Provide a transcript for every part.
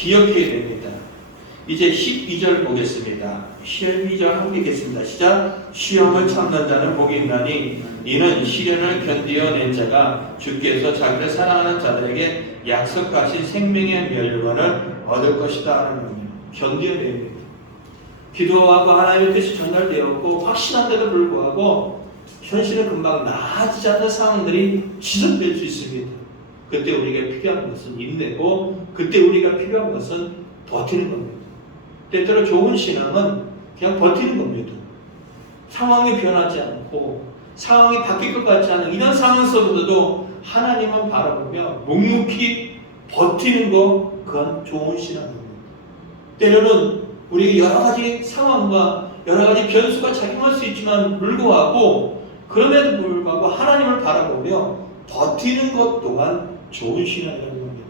기억해야 됩니다. 이제 12절 보겠습니다. 시험 2절 함께 읽겠습니다. 시작. 시험을 참는 자는 복이 있나니 이는 시련을 견디어낸 자가 주께서 자기를 사랑하는 자들에게 약속하신 생명의 멸류관을 얻을 것이다 하는 겁니다. 견디어냅니다. 기도하고 하나님의 뜻이 전달되었고 확신한데도 불구하고 현실은 금방 나아지지 않는 상황들이 지속될 수 있습니다. 그때 우리가 필요한 것은 인내고 그때 우리가 필요한 것은 버티는 겁니다. 때때로 좋은 신앙은 그냥 버티는 겁니다. 상황이 변하지 않고 상황이 바뀔 것 같지 않은 이런 상황 속에서도 하나님만 바라보며 묵묵히 버티는 거, 그건 좋은 신앙입니다. 때로는 우리 여러 가지 상황과 여러 가지 변수가 작용할 수 있지만 불구하고 그럼에도 불구하고 하나님을 바라보며 버티는 것 또한 좋은 신앙이라는 겁니다.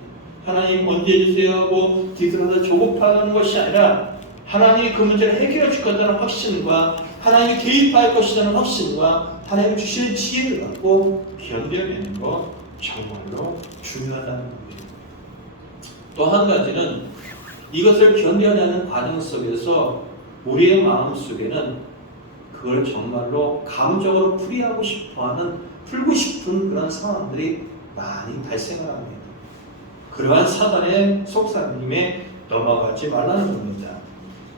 하나님 언제 해주세요 하고 뒤돌아서 조급하는 것이 아니라 하나님이 그 문제를 해결해 줄 거라는 확신과 하나님이 개입할 것이라는 확신과 하나님이 주시는 지혜를 갖고 견뎌내는 것 정말로 중요하다는 겁니다. 또 한 가지는 이것을 견뎌내는 과정 속에서 우리의 마음 속에는 그걸 정말로 감정으로 풀이하고 싶어하는, 풀고 싶은 그런 상황들이 많이 발생을 합니다. 그러한 사단의 속삭임에 넘어가지 말라는 겁니다.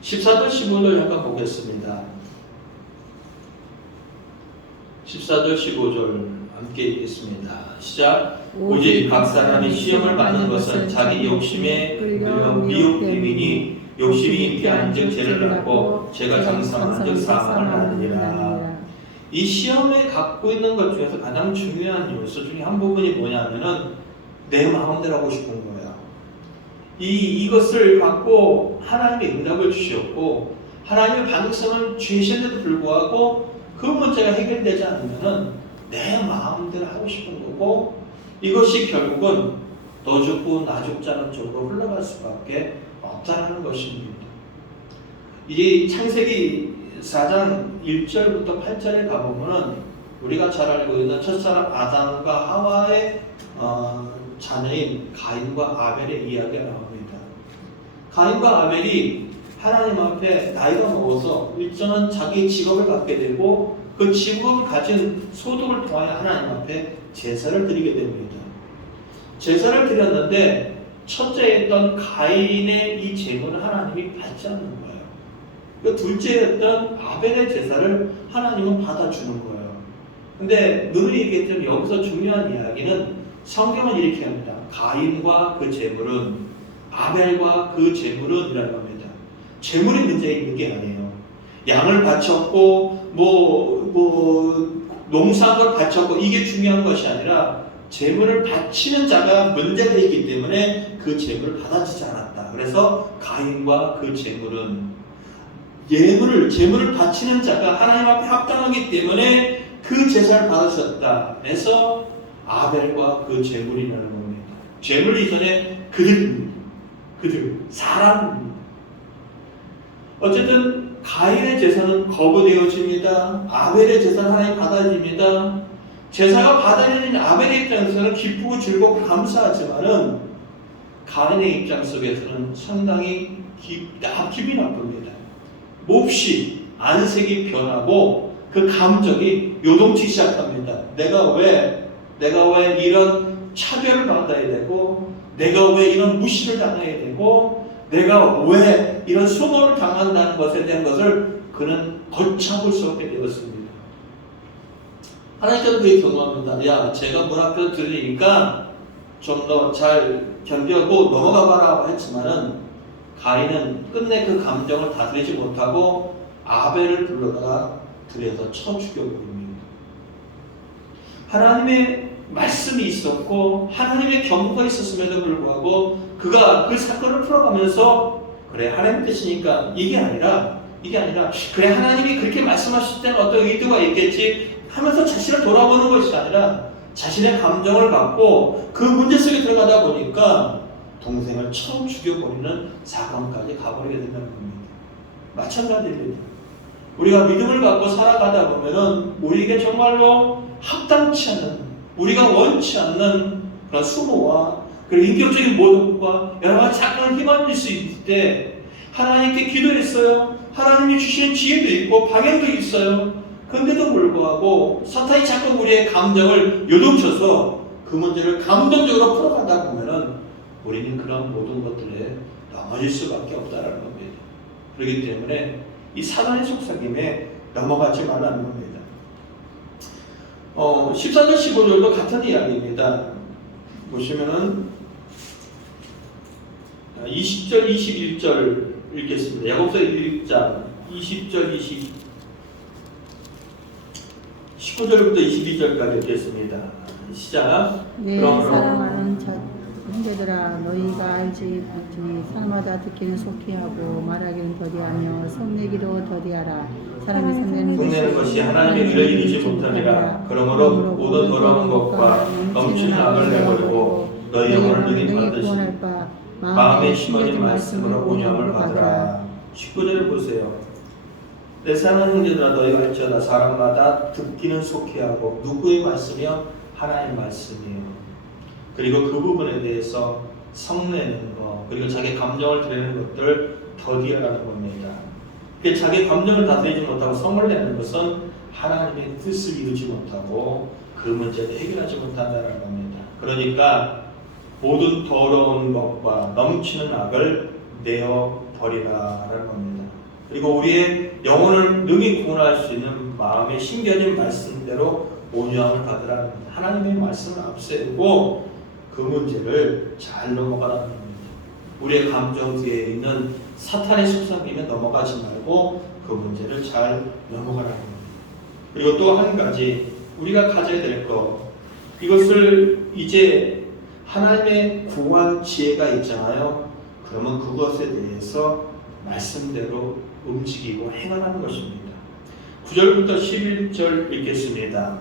14절 15절 잠깐 보겠습니다. 14절 15절 함께 읽겠습니다. 시작. 오직 각 사람이 시험을 받는 것은 자기 욕심에 끌려 미혹됨이니 욕심이 잉태한즉 죄를 낳고 죄가 장성한즉 사망을 낳으리라. 이 시험에 갖고 있는 것 중에서 가장 중요한 요소 중에 한 부분이 뭐냐면은 내 마음대로 하고 싶은 거야. 이것을 갖고 하나님의 응답을 주셨고 하나님의 반응성을 주셨는데도 불구하고 그 문제가 해결되지 않으면은 내 마음대로 하고 싶은 거고 이것이 결국은 너 죽고 나 죽자는 쪽으로 흘러갈 수밖에 없다는 것입니다. 이 창세기 4장 1절부터 8절에 가보면은 우리가 잘 알고 있는 첫사람 아담과 하와의 자녀인 가인과 아벨의 이야기가 나옵니다. 가인과 아벨이 하나님 앞에 나이가 먹어서 일정한 자기 직업을 갖게 되고 그 직업을 가진 소득을 통하여 하나님 앞에 제사를 드리게 됩니다. 제사를 드렸는데 첫째였던 가인의 이 제물을 하나님이 받지 않는 거예요. 그 둘째였던 아벨의 제사를 하나님은 받아주는 거예요. 근데 늘 얘기했지만 여기서 중요한 이야기는 성경은 이렇게 합니다. 가인과 그 제물은, 아벨과 그 제물은 이라는 겁니다. 제물이 문제 있는 게 아니에요. 양을 바쳤고 농사를 바쳤고 이게 중요한 것이 아니라 제물을 바치는 자가 문제가 있기 때문에 그 제물을 받아지지 않았다. 그래서 가인과 그 제물은 제물을 바치는 자가 하나님 앞에 합당하기 때문에 그 제사를 받으셨다. 그래서 아벨과 그 제물이라는 겁니다. 제물 이전에 그들 사람입니다. 어쨌든 가인의 제사는 거부되어집니다. 아벨의 제사는 하나님 받아집니다. 제사가 받아들인 아벨의 입장에서는 기쁘고 즐겁고 감사하지만은 가인의 입장 속에서는 상당히 기분이 나쁩니다. 몹시 안색이 변하고 그 감정이 요동치기 시작합니다. 내가 왜 이런 차별을 받아야 되고, 내가 왜 이런 무시를 당해야 되고, 내가 왜 이런 수모를 당한다는 것에 대한 것을 그는 걷잡을 수 없게 되었습니다. 하나님께서 그게 경고합니다. 야, 제가 문학교 들으니까 좀 더 잘 견뎌고 넘어가 봐라 했지만은 가인은 끝내 그 감정을 다스리지 못하고 아벨을 불러다가 들여서 쳐 죽여버립니다. 하나님의 말씀이 있었고 하나님의 경고가 있었음에도 불구하고 그가 그 사건을 풀어가면서 그래 하나님의 뜻이니까 이게 아니라 그래 하나님이 그렇게 말씀하실 때는 어떤 의도가 있겠지 하면서 자신을 돌아보는 것이 아니라 자신의 감정을 갖고 그 문제 속에 들어가다 보니까 동생을 처음 죽여버리는 사건까지 가버리게 된다는 겁니다. 마찬가지입니다. 우리가 믿음을 갖고 살아가다 보면은 우리에게 정말로 합당치 않은, 우리가 원치 않는 그런 수모와 그리고 인격적인 모독과 여러 가지 착각을 휘말릴 수 있을 때 하나님께 기도했어요. 하나님이 주시는 지혜도 있고 방향도 있어요. 그런데도 불구하고 사탄이 자꾸 우리의 감정을 요동쳐서 그 문제를 감정적으로 풀어가다 보면은 우리는 그런 모든 것들에 넘어질 수밖에 없다는 겁니다. 그렇기 때문에 이 사단의 속삭임에 넘어가지 말라는 겁니다. 14절 15절도 같은 이야기입니다. 보시면은 20절 21절 읽겠습니다. 야고보서 1장 20절 19절부터 22절까지 읽겠습니다. 시작. 네, 사랑하는 형제들아, 너희가 알지 못하니 사람마다 듣기는 속히 하고 말하기는 더디하며 성내기도 더디하라. 사람이 성내는 것이 하나님의 의를 이루지 못하리라. 그러므로 모든 더러운 것과 넘치는 악을 내버리고 너희 영혼을 능히 받으시 마음에 심어진 말씀으로 온유함을 받으라. 19절을 보세요. 내 사랑하는 형제들아, 너희가 알지어다. 사람마다 듣기는 속히 하고 누구의 말씀이요? 하나님의 말씀이에요. 그리고 그 부분에 대해서 성내는 것, 그리고 자기 감정을 드러내는 것들 더디하라는 겁니다. 자기 감정을 다스리지 못하고 성을 내는 것은 하나님의 뜻을 이루지 못하고 그 문제를 해결하지 못한다는 겁니다. 그러니까 모든 더러운 것과 넘치는 악을 내어버리라라는 겁니다. 그리고 우리의 영혼을 능히 구원할 수 있는 마음의 심겨진 말씀대로 온유함을 받으라는 겁니다. 하나님의 말씀을 앞세우고 그 문제를 잘 넘어가라는 겁니다. 우리의 감정 뒤에 있는 사탄의 속삭임에 넘어가지 말고 그 문제를 잘 넘어가라는 겁니다. 그리고 또 한 가지 우리가 가져야 될 것, 이것을 이제 하나님의 구원 지혜가 있잖아요. 그러면 그것에 대해서 말씀대로 움직이고 행하는 것입니다. 9절부터 11절 읽겠습니다.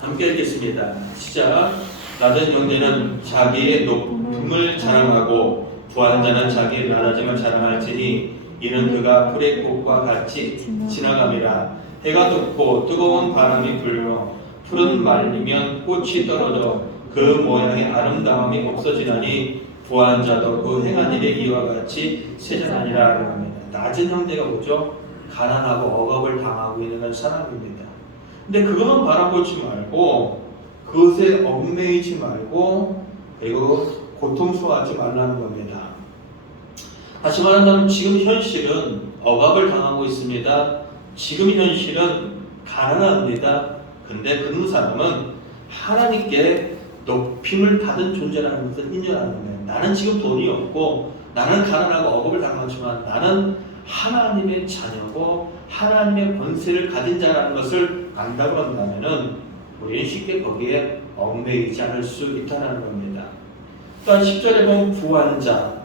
함께 읽겠습니다. 시작. 낮은 형제는 자기의 높음을 자랑하고 부한 자는 자기의 낮아짐을 자랑할지니 이는 그가 풀의 꽃과 같이 지나감이라. 해가 돋고 뜨거운 바람이 불며 풀은 말리면 꽃이 떨어져 그 모양의 아름다움이 없어지나니 부한 자도 그 행한 일의 이와 같이 쇠잔하니라 합니다. 낮은 형제가 뭐죠? 가난하고 억압을 당하고 있는 사람입니다. 근데 그것만 바라보지 말고 그것에 얽매이지 말고 그리고 고통스러워하지 말라는 겁니다. 다시 말한다면 지금 현실은 억압을 당하고 있습니다. 지금 현실은 가난합니다. 근데 그 사람은 하나님께 높임을 받은 존재라는 것을 인정하는 거예요. 나는 지금 돈이 없고 나는 가난하고 억압을 당하지만 나는 하나님의 자녀고 하나님의 권세를 가진 자라는 것을 안다고 한다면은 우리는 쉽게 거기에 얽매이지 않을 수 있다는 겁니다. 또한 10절에 보면 부한 자,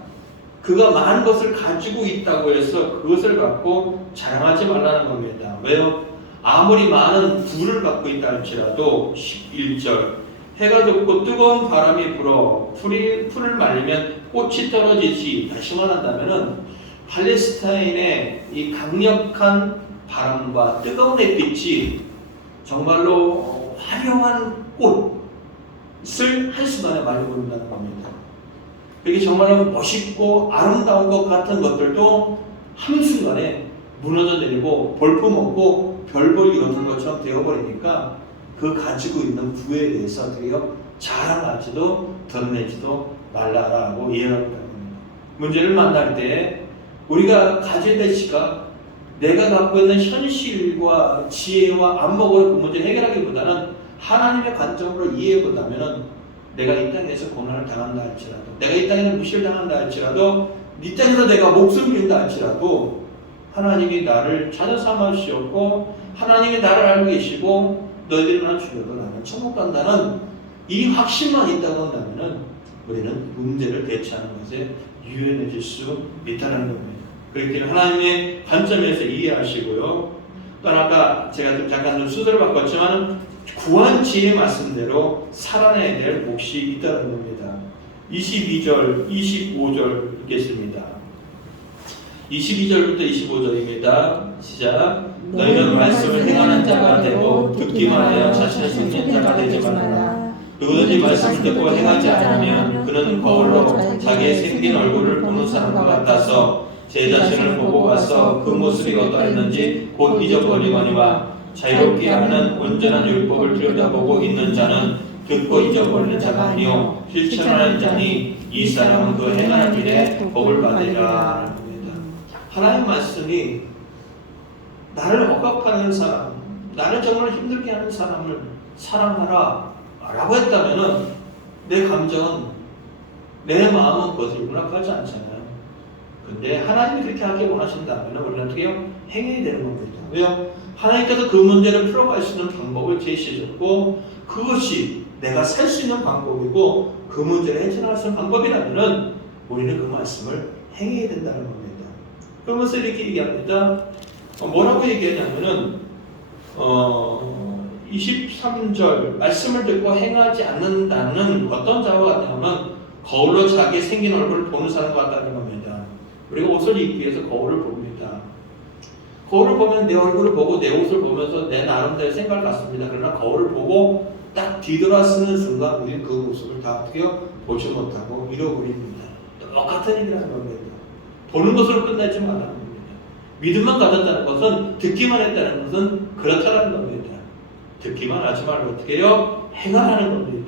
그가 많은 것을 가지고 있다고 해서 그것을 갖고 자랑하지 말라는 겁니다. 왜요? 아무리 많은 부를 갖고 있다 할지라도 11절 해가 돋고 뜨거운 바람이 불어 풀을 말리면 꽃이 떨어지지. 다시 말한다면은 팔레스타인의 이 강력한 바람과 뜨거운 햇빛이 정말로 화려한 꽃을 한순간에 말려버린다는 겁니다. 그게 정말로 멋있고 아름다운 것 같은 것들도 한순간에 무너져 내리고 볼품없고 별볼이 없는 것처럼 되어버리니까 그 가지고 있는 부에 대해서 드려 자랑하지도 드러내지도 말라라고 이해하는 겁니다. 문제를 만날 때 우리가 가질 때 시각, 내가 갖고 있는 현실과 지혜와 안목으로 그 문제를 해결하기보다는 하나님의 관점으로 이해해본다면 내가 이 땅에서 고난을 당한다 할지라도, 내가 이 땅에서 무시를 당한다 할지라도, 이 땅에서 내가 목숨을 잃는다 할지라도 하나님이 나를 찾아 삼으시었고 하나님이 나를 알고 계시고 너희들이 나 죽여도 나는 천국 간다는 이 확신만 있다고 한다면 우리는 문제를 대처하는 것에 유연해질 수 있다는 겁니다. 그렇기 때문에 하나님의 관점에서 이해하시고요. 또 아까 제가 좀 잠깐 좀 수도를 바꿨지만 구한 지혜의 말씀대로 살아내야 될 몫이 있다는 겁니다. 22절, 25절 읽겠습니다. 22절부터 25절입니다. 시작. 너희는 말씀을 행하는 자가 되고 듣기만 하여 자신을 속는 자가 되지 말라. 누구든지 말씀을 듣고 행하지 않으면 그는 거울로 자기의 생긴 얼굴을 보는 사람과 같아서 제 자신을 보고 와서 그 모습이 어떠했는지 곧 잊어버리거니와 자유롭게 하는 온전한 율법을 들여다보고 있는 자는 듣고 잊어버리는 자가 아니요 실천하는 자니 이 사람은 그 행하는 일에 복을 받으리라 합니다. 하나님 말씀이 나를 억압하는 사람, 나를 정말 힘들게 하는 사람을 사랑하라 라고 했다면은 내 감정은, 내 마음은 그것을 용납하지 않잖아요. 근데 하나님이 그렇게 하기 원하신다면 우리는 어떻게 해요? 행해야 되는 겁니다. 왜요? 하나님께서 그 문제를 풀어갈 수 있는 방법을 제시해줬고 그것이 내가 살 수 있는 방법이고 그 문제를 해결할 수 있는 방법이라면 우리는 그 말씀을 행해야 된다는 겁니다. 그러면서 이렇게 얘기합니다. 뭐라고 얘기하냐면은 23절 말씀을 듣고 행하지 않는다는 어떤 자와 같냐면 거울로 자기 생긴 얼굴을 보는 사람과 같다는 겁니다. 우리가 옷을 입기 위해서 거울을 봅니다. 거울을 보면 내 얼굴을 보고 내 옷을 보면서 내 나름대로 생각을 갖습니다. 그러나 거울을 보고 딱 뒤돌아쓰는 순간 우리는 그 모습을 다 어떻게 보지 못하고 잃어버립니다. 똑같은 일이라는 겁니다. 보는 것으로 끝나지 말라는 겁니다. 믿음만 가졌다는 것은, 듣기만 했다는 것은 그렇다는 겁니다. 듣기만 하지 말고 어떻게 해요? 행하라는 겁니다.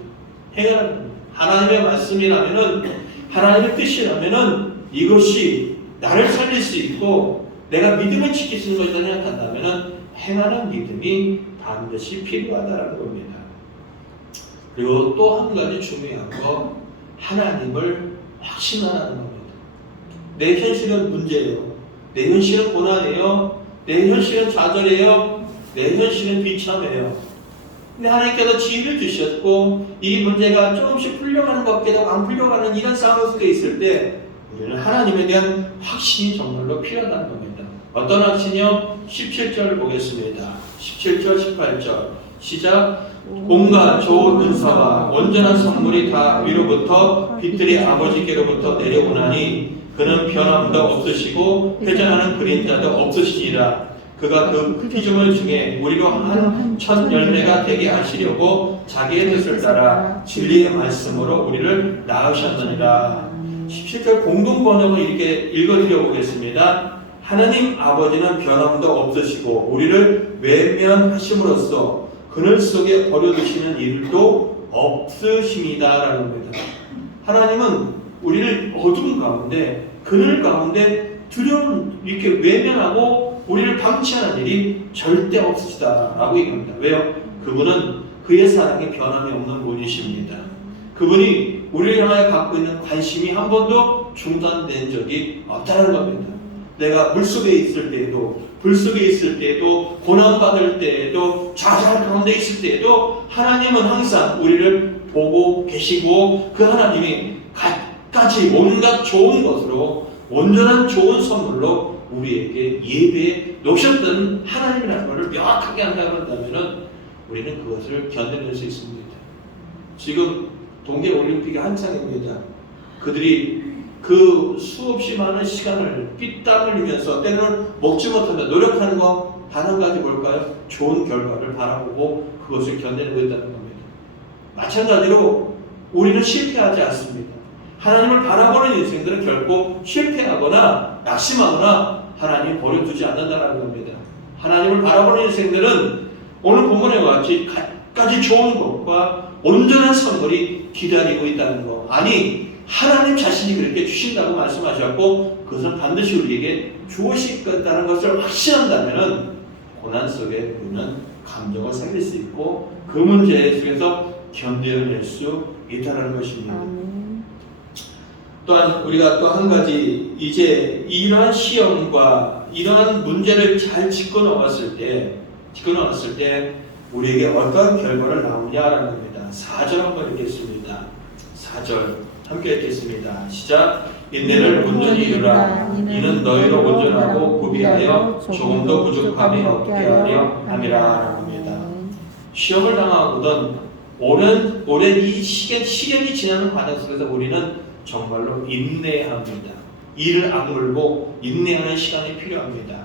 행하라는 겁니다. 하나님의 말씀이라면은, 하나님의 뜻이라면은 이것이 나를 살릴 수 있고 내가 믿음을 지킬 수 있는 것이다 생각한다면은 행하는 믿음이 반드시 필요하다는 겁니다. 그리고 또 한 가지 중요한 거, 하나님을 확신하라는 겁니다. 내 현실은 문제예요. 내 현실은 고난이에요. 내 현실은 좌절이에요. 내 현실은 비참해요. 근데 하나님께서 지혜를 주셨고 이 문제가 조금씩 풀려가는 것 같기도 하고 안 풀려가는 이런 상황 속에 있을 때 우리는 하나님에 대한 확신이 정말로 필요하다는 겁니다. 어떤 확신이요? 17절 보겠습니다. 17절, 18절 시작. 온갖 좋은 은사와 온전한 선물이 다 위로부터 빛들이 아버지께로부터 내려오나니 그는 변함도 없으시고 회전하는 그림자도 없으시니라. 그가 그 피조물 중에 우리로 한 첫 열매가 되게 하시려고 자기의 뜻을 따라 진리의 말씀으로 우리를 낳으셨느니라. 17절 공동 번역을 이렇게 읽어드려 보겠습니다. 하나님 아버지는 변함도 없으시고 우리를 외면하심으로써 그늘 속에 버려두시는 일도 없으십니다라는 겁니다. 하나님은 우리를 어둠 가운데, 그늘 가운데 두려움 이렇게 외면하고 우리를 방치하는 일이 절대 없으시다라고 얘기합니다. 왜요? 그분은 그의 사랑이 변함이 없는 분이십니다. 그분이 우리를 향하여 갖고 있는 관심이 한 번도 중단된 적이 없다는 겁니다. 내가 물속에 있을 때에도, 불속에 있을 때에도, 고난받을 때에도, 좌절 가운데 있을 때에도 하나님은 항상 우리를 보고 계시고 그 하나님이 갖가지 온갖 좋은 것으로 온전한 좋은 선물로 우리에게 예배에 놓으셨던 하나님이라는 것을 명확하게 한다고 한다면 우리는 그것을 견뎌낼 수 있습니다. 지금 동계올림픽이 한창입니다. 그들이 그 수없이 많은 시간을 피땀 흘리면서 때로는 먹지 못하며 노력하는 거 단 한 가지 뭘까요? 좋은 결과를 바라보고 그것을 견뎌내고 있다는 겁니다. 마찬가지로 우리는 실패하지 않습니다. 하나님을 바라보는 인생들은 결코 실패하거나 낙심하거나 하나님을 버려두지 않는다는 겁니다. 하나님을 바라보는 인생들은 오늘 본문에 같이 갖가지 좋은 것과 온전한 선물이 기다리고 있다는 거. 아니 하나님 자신이 그렇게 주신다고 말씀하셨고 그것은 반드시 우리에게 주어질 것이라는 것을 확신한다면 고난 속에 우리는 감정을 살릴 수 있고 그 문제 속에서 견뎌낼 수 있다는 것입니다. 또한 우리가 또 한 가지 이제 이러한 시험과 이러한 문제를 잘 짚고 나왔을 때 우리에게 어떤 결과를 나오냐라는 겁니다. 4절 한번 읽겠습니다. 4절 함께 읽겠습니다. 시작. 인내를 온전히 이루라. 이는 너희로 온전하고 구비하여 조금도 부족함이 없게 하려 함이라 합니다. 시험을 당하거든 오랜 이 시련이 지나는 과정 속에서 우리는 정말로 인내해야 합니다. 이를 악물고 인내하는 시간이 필요합니다.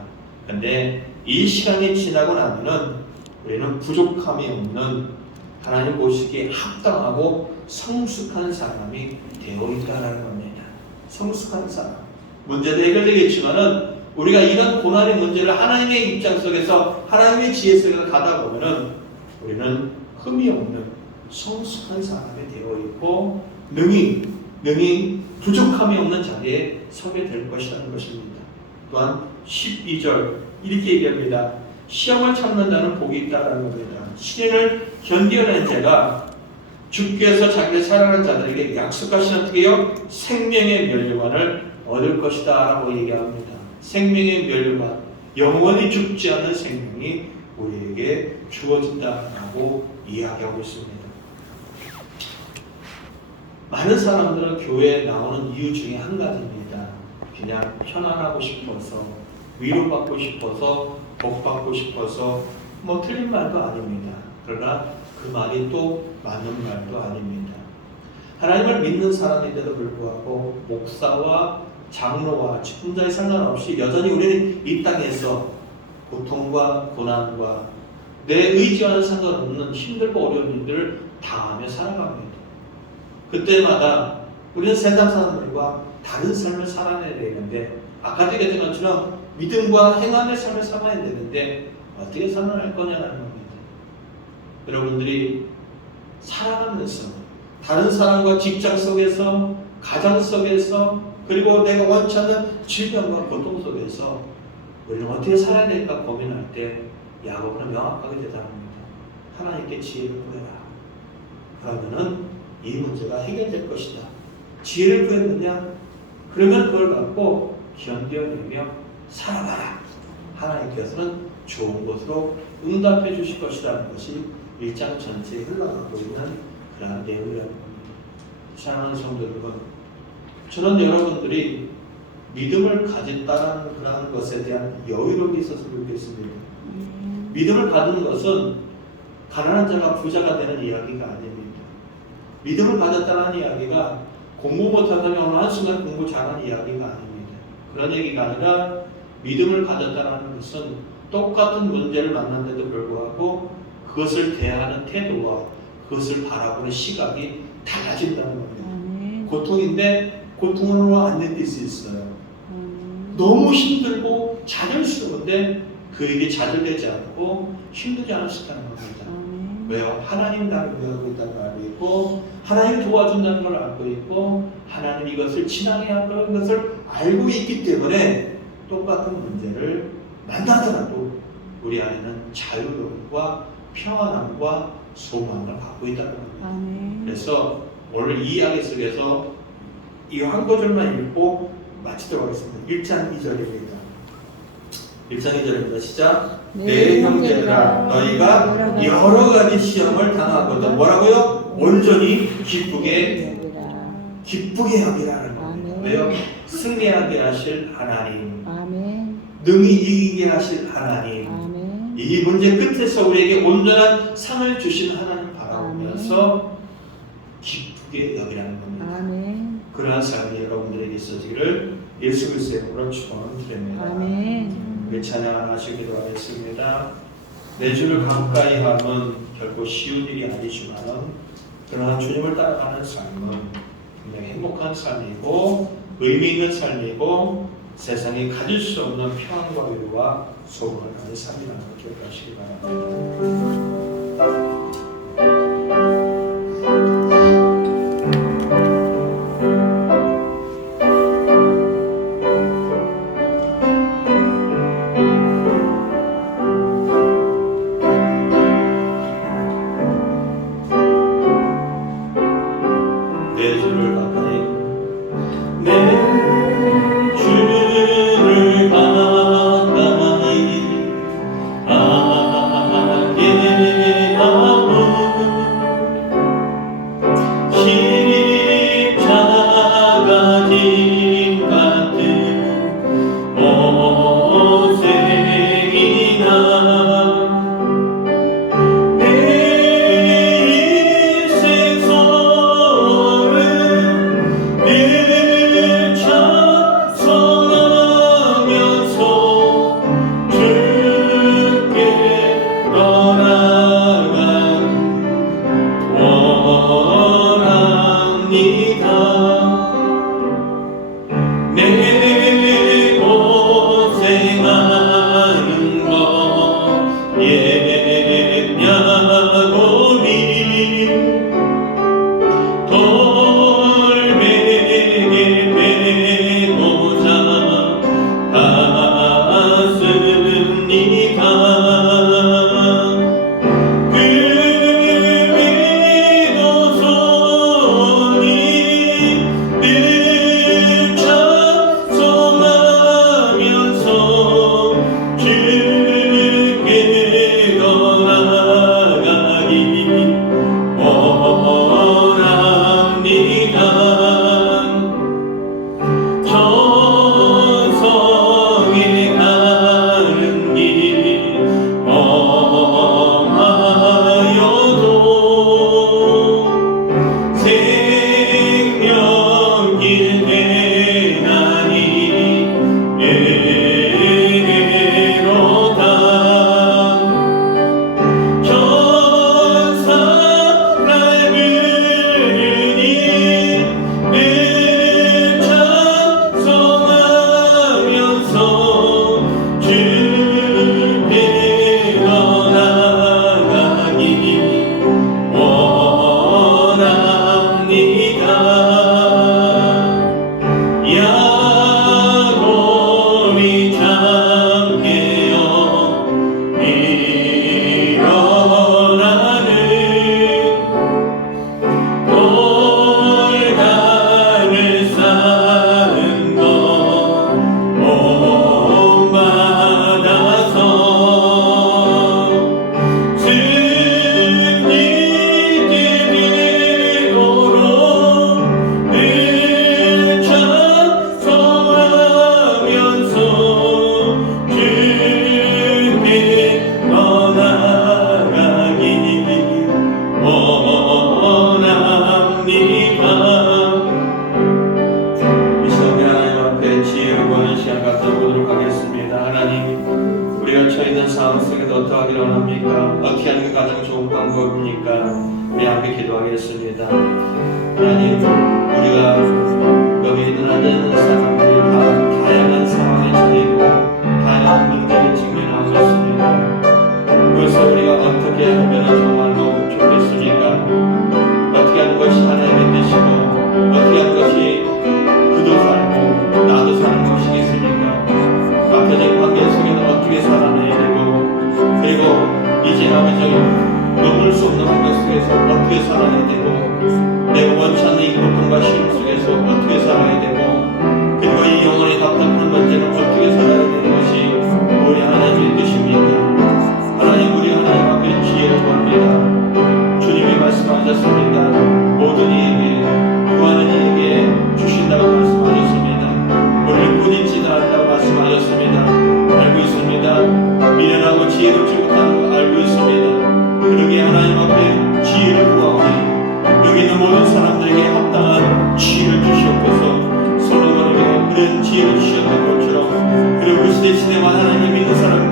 그런데 이 시간이 지나고 나면은 우리는 부족함이 없는 하나님 보시기에 합당하고 성숙한 사람이 되어 있다는 겁니다. 성숙한 사람. 문제도 해결되겠지만은 우리가 이런 고난의 문제를 하나님의 입장 속에서 하나님의 지혜 속에서 가다 보면은 우리는 흠이 없는 성숙한 사람이 되어 있고 능히 부족함이 없는 자리에 서게 될 것이라는 것입니다. 또한 12절 이렇게 얘기합니다. 시험을 참는 자는 복이 있다라는 겁니다. 시련을 견뎌낸 자가 주께서 자기를 사랑하는 자들에게 약속하신 어떻게 해요? 생명의 면류관을 얻을 것이다 라고 얘기합니다. 생명의 면류관, 영원히 죽지 않는 생명이 우리에게 주어진다라고 이야기하고 있습니다. 많은 사람들은 교회에 나오는 이유 중에 한 가지입니다. 그냥 편안하고 싶어서, 위로받고 싶어서, 복받고 싶어서, 뭐 틀린 말도 아닙니다. 그러나 그 말이 또 맞는 말도 아닙니다. 하나님을 믿는 사람인데도 불구하고 목사와 장로와 혼자에 상관없이 여전히 우리는 이 땅에서 고통과 고난과 내 의지와는 상관없는 힘들고 어려운 일들을 당하며 살아갑니다. 그때마다 우리는 세상 사람들과 다른 삶을 살아내야 되는데 아까도 얘기했던 것처럼 믿음과 행함의 삶을 살아야 되는데 어떻게 살아날 거냐는 겁니다. 여러분들이 살아가면서 다른 사람과 직장 속에서 가정 속에서 그리고 내가 원치 않는 질병과 고통 속에서 우리는 어떻게 살아야 될까 고민할 때 야고보는 명확하게 대답합니다. 하나님께 지혜를 구해라. 그러면은 이 문제가 해결될 것이다. 지혜를 구했느냐? 그러면 그걸 갖고 견뎌내며 살아가라. 하나님께서는 좋은 것으로 응답해 주실 것이라는 것이 1장 전체에 흘러가고 있는 그러한 내용이라는 겁니다. 사랑하는 성도 여러분, 저는 여러분들이 믿음을 가졌다는 그러한 것에 대한 여유로움이 있었으면 좋겠습니다. 믿음을 가진 것은 가난한 자가 부자가 되는 이야기가 아닙니다. 믿음을 가졌다는 이야기가 공부 못한 사람이 어느 한순간 공부 잘하는 이야기가 아닙니다. 그런 얘기가 아니라 믿음을 가졌다는 것은 똑같은 문제를 만났는데도 불구하고 그것을 대하는 태도와 그것을 바라보는 시각이 달라진다는 겁니다. 고통인데 고통으로 안 느낄 수 있어요. 너무 힘들고 좌절스러운데 그에게 좌절되지 않고 힘들지 않을 수 있다는 겁니다. 왜요? 하나님 나를 위하고 있다는 걸 알고 있고 하나님 도와준다는 걸 알고 있고 하나님 이것을 지나가야 한다는 것을 알고 있기 때문에 똑같은 문제를 만나더라도 우리 안에는 자유로움과 평안함과 소망을 갖고 있다는 겁니다. 그래서 오늘 이 이야기 속에서 이 한 구절만 읽고 마치도록 하겠습니다. 1장 2절입니다. 1장 2절입니다. 시작. 내 형제들아 너희가 여러 가지 시험을 당하거든 뭐라고요? 온전히 기쁘게 여기라는 겁니다. 왜요? 승리하게 하실 하나님, 능히 이기게 하실 하나님, 이 문제 끝에서 우리에게 온전한 상을 주신 하나님 바라보면서 기쁘게 여기라는 겁니다. 그러한 삶이 여러분들에게 있어지기를 예수 그리스도의 이름으로 축원드립니다. 우리 찬양 하나 하시고 기도하겠습니다. 내 주를 가까이 하면 결코 쉬운 일이 아니지만은 그러나 주님을 따라가는 삶은 굉장히 행복한 삶이고 의미 있는 삶이고 세상이 가질 수 없는 평안과 위로와 소망을 가진 삶이라는 걸 기억하시기 바랍니다. 내 주를 가까이 하게 있는 상황 속에서 어떠하기를 원합니까? 어떻게 하는 게 가장 좋은 방법입니까? 우리 함께 기도하겠습니다. 하나님, 우리가 여기 있는 앉아 있는 사람들이 다 다양한 상황에 처해있고 다양한 문제에 직면하고 있습니다. 그래서 우리가 어떻게 하면 정말로 좋겠습니까? 어떻게 하는 것이 하나님의 뜻이고 어떻게 하는 것이 그도 살고 나도 사는 것이겠습니까? 막혀진 관계 속에서 어떻게 살아내야 되고 그리고 이제 아버지 넘을 수 없는 환경 속에서 어떻게 살아야 되고 내가 원치 않는 이 고통과 시험 속에서 어떻게 살아야 되고 그리고 이 영혼의 답답한 문제는 어떻게 살아야 되는 것이 우리 하나님의 뜻입니까? 하나님, 우리 하나님 앞에 지혜를 구합니다. 주님이 말씀하셨습니다. 모든 이에게 구하는 이에게 주신다고 말씀하셨습니다. 우리를 꾸짖지도 않는다고 말씀하셨습니다. 알고 있습니다. 미련하고 지혜롭지 못하는 거 알고 있습니다. 그러기에 하나님 앞에 지혜를 구하오니 여기 있는 모든 사람들에게 합당한 지혜를 주시옵소서. 솔로몬에게 그런 지혜를 주셨던 것처럼 그리고 그 시대마다 하나님을 믿는 사람